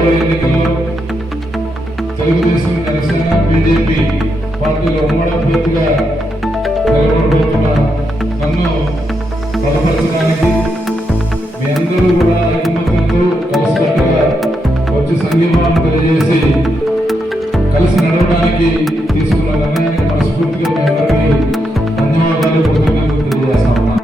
రాబోయే ఎన్నికల్లో తెలుగుదేశం, జనసేన, బీజేపీ పార్టీలో ఉమ్మడి అభ్యర్థిగా నిలబడబోతున్న నన్ను బలపరచడానికి మీ అందరూ కూడా ఐకమత్యంతో కలిసికట్టుగా వచ్చి సంఘీభావం తెలియజేసి కలిసి నడవడానికి తీసుకున్న నిర్ణయాన్ని మనస్ఫూర్తిగా మీ అందరికీ ధన్యవాదాలు, కృతజ్ఞతలు తెలియజేస్తా ఉన్నాను.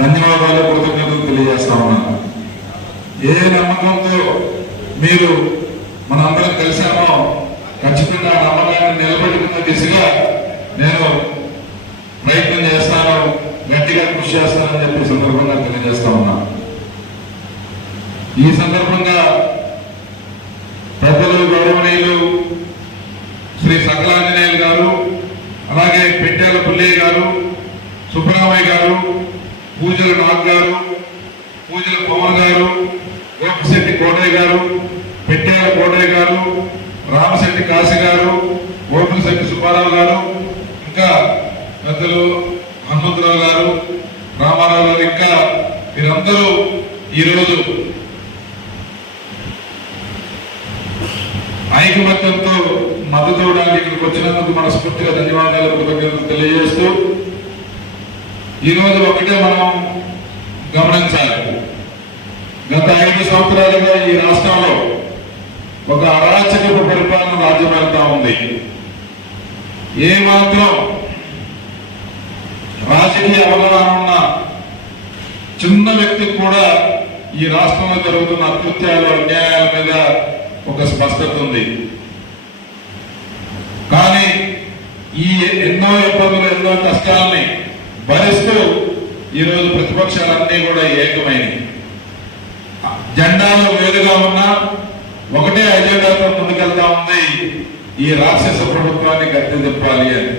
ధన్యవాదాలు, కృతజ్ఞతలు తెలియజేస్తా ఉన్నాను. ఏ నమ్మకంతో మీరు మనందరం కలిసామో ఖచ్చితంగా నమ్మకాన్ని నిలబెట్టుకున్న దిశగా నేను ప్రయత్నం చేస్తాను, గట్టిగా కృషి చేస్తానని చెప్పి సందర్భంగా తెలియజేస్తా ఉన్నాను. ఈ సందర్భంగా పెద్దలు, గౌరవనీయులు శ్రీ సకలాంజనేయులు గారు, అలాగే పెట్టేల పుల్లయ్య గారు, సుబ్బరామయ్య గారు, పూజల నాగ్ గారు, పూజల పవన్ గారు, ఓపిశెట్టి కోటయ్య గారు, పెట్టేల కోటయ్య గారు, రామశెట్టి కాశీ గారు, ఓపిశెట్టి సుబ్బారావు గారు, ఇంకా పెద్దలు హనుమంతరావు గారు, రామారావు గారు, ఇంకా వీరందరూ ఈరోజు ఐకమత్యంతో మద్దతు ఇవ్వడానికి ఇక్కడికి వచ్చినందుకు మనస్ఫూర్తిగా ధన్యవాదాలు, కృతజ్ఞతలు తెలియజేస్తూ ఈరోజు ఒకటే మనం గమనించాలి. గత 5 సంవత్సరాలుగా ఈ రాష్ట్రంలో ఒక అరాచకపు పరిపాలన రాజ్యమేలుతా ఉంది. ఏమాత్రం రాజకీయ అవగాహన ఉన్న చిన్న వ్యక్తికి కూడా ఈ రాష్ట్రంలో జరుగుతున్న అకృత్యాలు, అన్యాయాల మీద ఒక స్పష్టత ఉంది. కానీ ఈ ఎన్నో ఇబ్బందులు, ఎన్నో కష్టాలని భరిస్తూ ఈరోజు ప్రతిపక్షాలన్నీ కూడా ఏకమైనవి. జెండాలు వేరుగా ఉన్నా ఒకటే అజెండాతో ముందుకెళ్తా ఉంది, ఈ రాక్షస ప్రభుత్వాన్ని గద్దె తిప్పాలి అని.